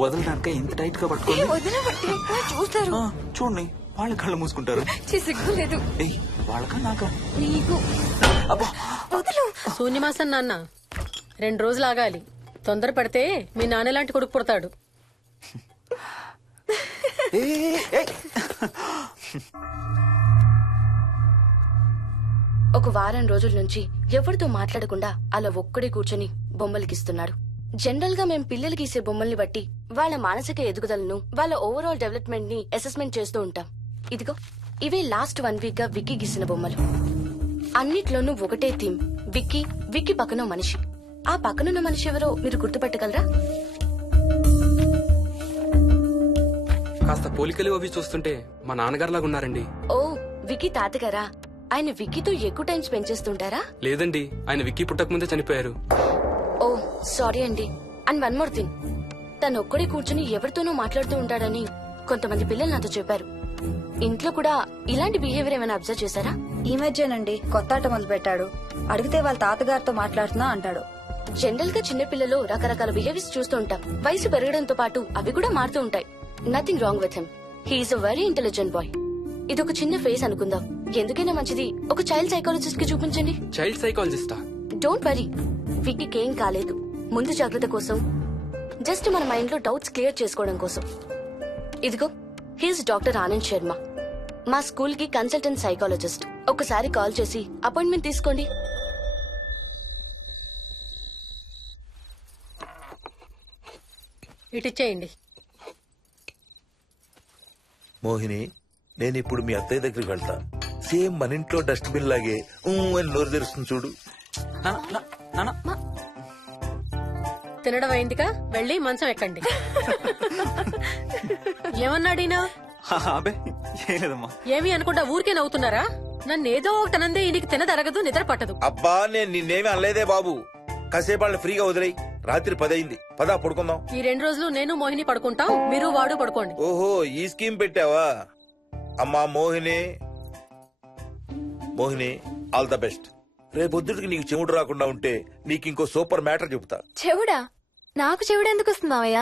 వదలడానిక ఇంత టైట్ గా పట్టుకోండి. చూస్తారు చూడండి, వాళ్ళ కళ్ళు మూసుకుంటారు. సిగ్గులేదు. వాళ్ళకా నాకా? నీకు. శూన్యమాసం నాన్న 2 రోజులు ఆగాలి. తొందర పడితే మీ నాన్న లాంటి కొడుకు పుడతాడు. ఒక వారం రోజుల నుంచి ఎవరితో మాట్లాడకుండా అలా ఒక్కడే కూర్చొని బొమ్మలు గీస్తున్నాడు. జనరల్ గా మేం పిల్లలు గీసే బొమ్మల్ని బట్టి వాళ్ళ మానసిక ఎదుగుదలను, వాళ్ళ ఓవరాల్ డెవలప్మెంట్ ని అసెస్మెంట్ చేస్తూ ఉంటాం. ఇదిగో ఇవే లాస్ట్ 1 వీక్ గా విక్కీ గీసిన బొమ్మలు. అన్నిట్లోనూ ఒకటే థీమ్, విక్కీ, విక్కీ పక్కన మనిషి. ఆ పక్కనున్న మనిషి ఎవరో మీరు గుర్తుపట్టగలరా? కాస్త పోలికలు అవి చూస్తుంటే మా నాన్నగారులాగా ఉన్నారండి. ఓ, విక్కీ తాతగారా? ఆయన విక్కీతో ఎక్కువ టైం స్పెండ్ చేస్తుంటారా? లేదండి, ఆయన విక్కీ పుట్టక ముందే చనిపోయారు. ఓ సారీ అండి. అండ్ 1 మోర్ థింగ్, తను ఒక్కడే కూర్చుని ఎవరితోనూ మాట్లాడుతూ ఉంటాడని కొంతమంది పిల్లలు నాతో చెప్పారు. ఇంట్లో కూడా ఇలాంటి బిహేవియర్ ఏమైనా అబ్జర్వ్ చేశారా? ఈ మధ్యనండి కొత్త ఆట మొదలు పెట్టాడు. అడిగితే వాళ్ళ తాతగారితో మాట్లాడుతున్నా అంటాడు. జనరల్ గా చిన్న పిల్లలు రకరకాల బిహేవియర్స్ చూస్తూ ఉంటాం. వయసు పెరగడంతో పాటు అవి కూడా మారుతూ ఉంటాయి. Nothing wrong with him. He's a very intelligent boy. ఇదొక చిన్న ఫేస్ అనుకుందాం. ఎందుకైనా మంచిది ఒక చైల్డ్ సైకాలజిస్ట్ కి చూపించండి. చైల్డ్ సైకాలజిస్టా? డోంట్ వరీ, విక్కీకి ఏం కాలేదు. ముందు జాగ్రత్త కోసం, జస్ట్ మన మైండ్ లో డౌట్స్ క్లియర్ చేసుకోవడం కోసం. ఇదిగో, హీస్ డాక్టర్ ఆనంద్ శర్మ, మా స్కూల్ కి కన్సల్టెంట్ సైకాలజిస్ట్. ఒకసారి కాల్ చేసి అపాయింట్మెంట్ తీసుకోండి. ఇటిచ్చేయండి. మోహిని, నేను ఇప్పుడు మీ అత్తయ్య దగ్గరికి వెళ్తా. సేమ్ మన ఇంట్లో డస్ట్ బిన్ లాగే అని నోరు తెరుస్తుంది చూడు. తినడం అయిందిగా, వెళ్ళి మంచం ఎక్కండి. ఏమన్నాడీనా? ఏమి అనుకుంటా ఊరికే నవ్వుతున్నారా? నన్నేదో ఒకటి అనందే ఈయనకి తినదరగదు, నిద్ర పట్టదు. అబ్బా, నేను నిన్నేమి అనలేదే బాబు. కాసేపు వాళ్ళని ఫ్రీగా వదిలేయి. రాత్రి 10 అయింది, పదా పడుకుందాం. ఈ 2 రోజులు నేను మోహిని పడుకుంటాం, మీరు వాడు పడుకోండి. ఓహో, ఈ స్కీమ్ పెట్టావా? అమ్మా Mohini, Mohini, all the best. రేపొద్దుటికి నీకు చెవుడు రాకుండా ఉంటే నీకు ఇంకో సూపర్ మ్యాటర్ చెబుతా. చెవుడా? నాకు చెవుడు ఎందుకు వస్తుంది మావయ్య?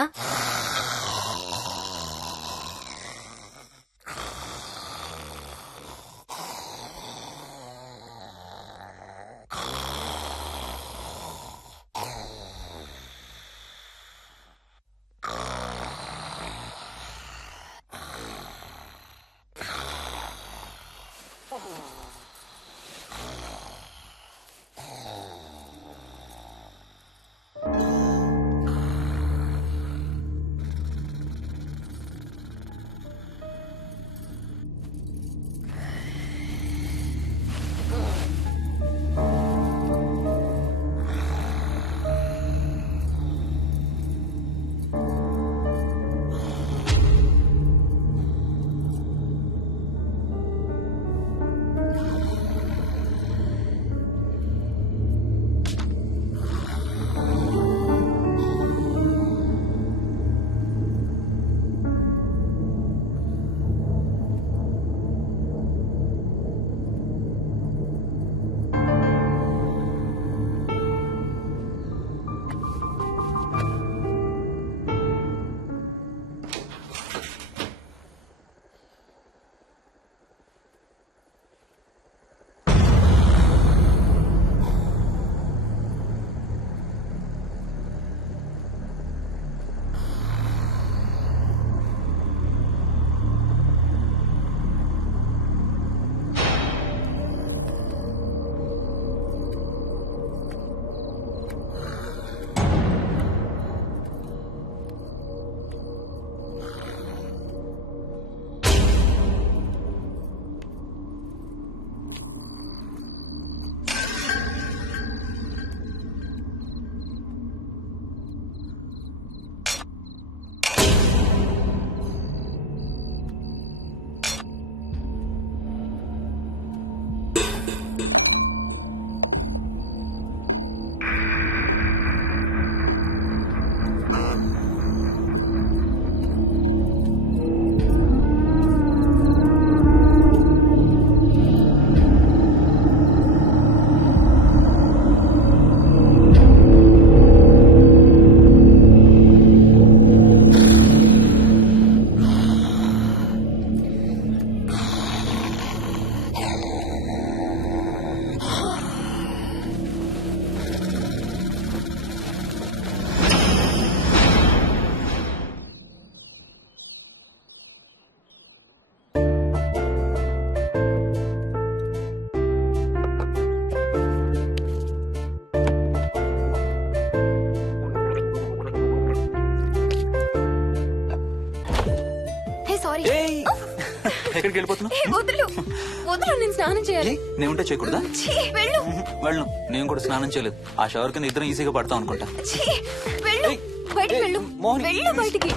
ఎక్కడికి వెళ్ళిపోతున్నావు? ఏ, వదులు వదులు, నేను స్నానం చేయాలి. నేను ఉంటే చేయకూడదా? ఛీ, వెళ్ళు. వెళ్ళను, నేను కూడా స్నానం చేయలేదు. ఆ షవర్ కింద ఇద్దరం ఈజీగా పడతాం అనుకుంటా. ఛీ, వెళ్ళు. ఏయ్, బయటికి ఏయ్, వెళ్ళు. మోహిని, వెళ్ళు బయటికి.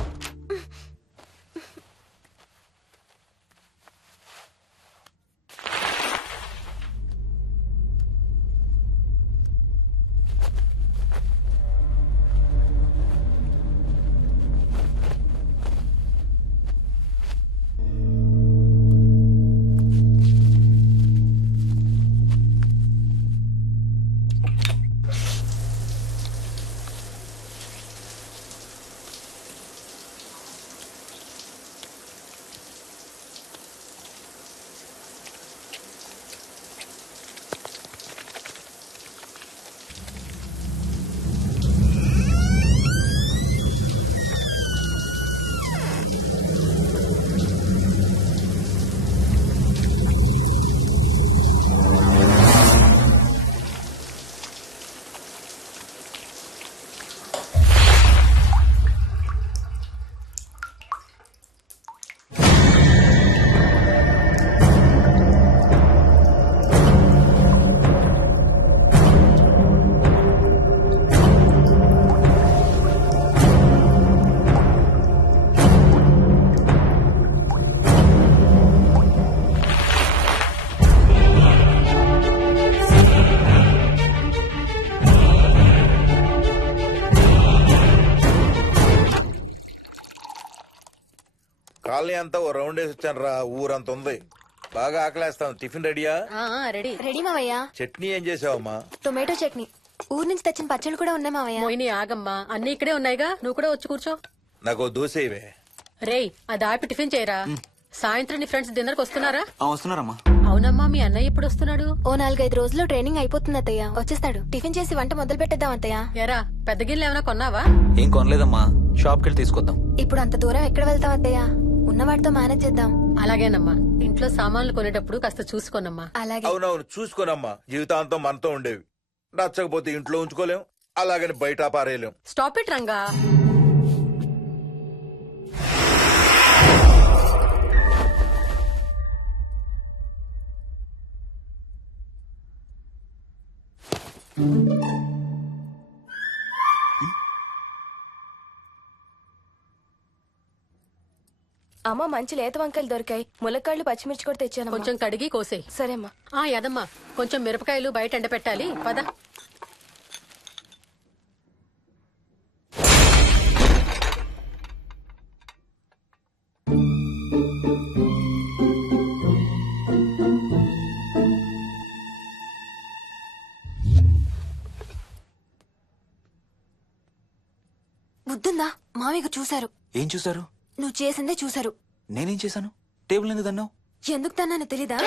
కాలనీ అంతా ఓ రౌండ్ వేసి వచ్చాను రా. ఊరంత ఉంది. బాగా ఆకలేస్తాను. టిఫిన్ రెడీయా? రెడీ. రెడీ మావయ్య. చట్నీ ఏం చేసావమ్మా? టొమాటో చట్నీ. ఊరు నుంచి తెచ్చిన పచ్చళ్ళు కూడా ఉన్నాయి మావయ్య. మోహిని ఆగమ్మా, అన్ని ఇక్కడే ఉన్నాయిగా, నువ్వు కూడా వచ్చి కూర్చో. నాకు ఓ దోశ ఇవే. రేయ్, అది ఆపి టిఫిన్ చేయరా. సాయంత్రం నీ ఫ్రెండ్స్ డిన్నర్ కి వస్తున్నారా? వస్తున్నారమ్మా. అవునమ్మా, మీ అన్నయ్య ఎప్పుడు వస్తున్నాడు? ఓ 4-5 రోజుల్లో ట్రైనింగ్ అయిపోతుంది అత్తయ్య. వచ్చేస్తాడు. టిఫిన్ చేసి వంట మొదలు పెట్టేద్దాం అత్తయ్య. ఎరా, పెద్ద గిన్నెలు ఏమైనా కొన్నావా? ఏం కొనలేదమ్మా, షాప్కి వెళ్ళి తీసుకొద్దాం. ఇప్పుడు అంత దూరం ఎక్కడ వెళ్తాం అత్తయ్య? ఉన్న వాటితో మేనేజ్ చేద్దాం. అలాగేనమ్మా, ఇంట్లో సామాన్లు కొనేటప్పుడు కాస్త చూసుకోనమ్మా. అలాగే. అవునవును, చూసుకోనమ్మా. జీవితాంతం మనతో ఉండేవి. నచ్చకపోతే ఇంట్లో ఉంచుకోలేం, అలాగని బయట పారేయలేం. Stop it Ranga. అమ్మ, మంచి లేత వంకాయలు దొరికాయి. ములక్కాళ్ళు, పచ్చిమిర్చి కూడా తెచ్చాను. కొంచెం కడిగి కోసేయ్. సరేమ్మా. యదమ్మా, కొంచెం మిరపకాయలు బయట ఎండపెట్టాలి. పద. బుద్ధుందా? మామయ్య చూశారు. ఏం చూసారు? నువ్వు చేసిందే చూశారు. నేనేం చేశాను? టేబుల్ ఎందుకు అన్నావు? ఎందుకు తన్నాను తెలీదా?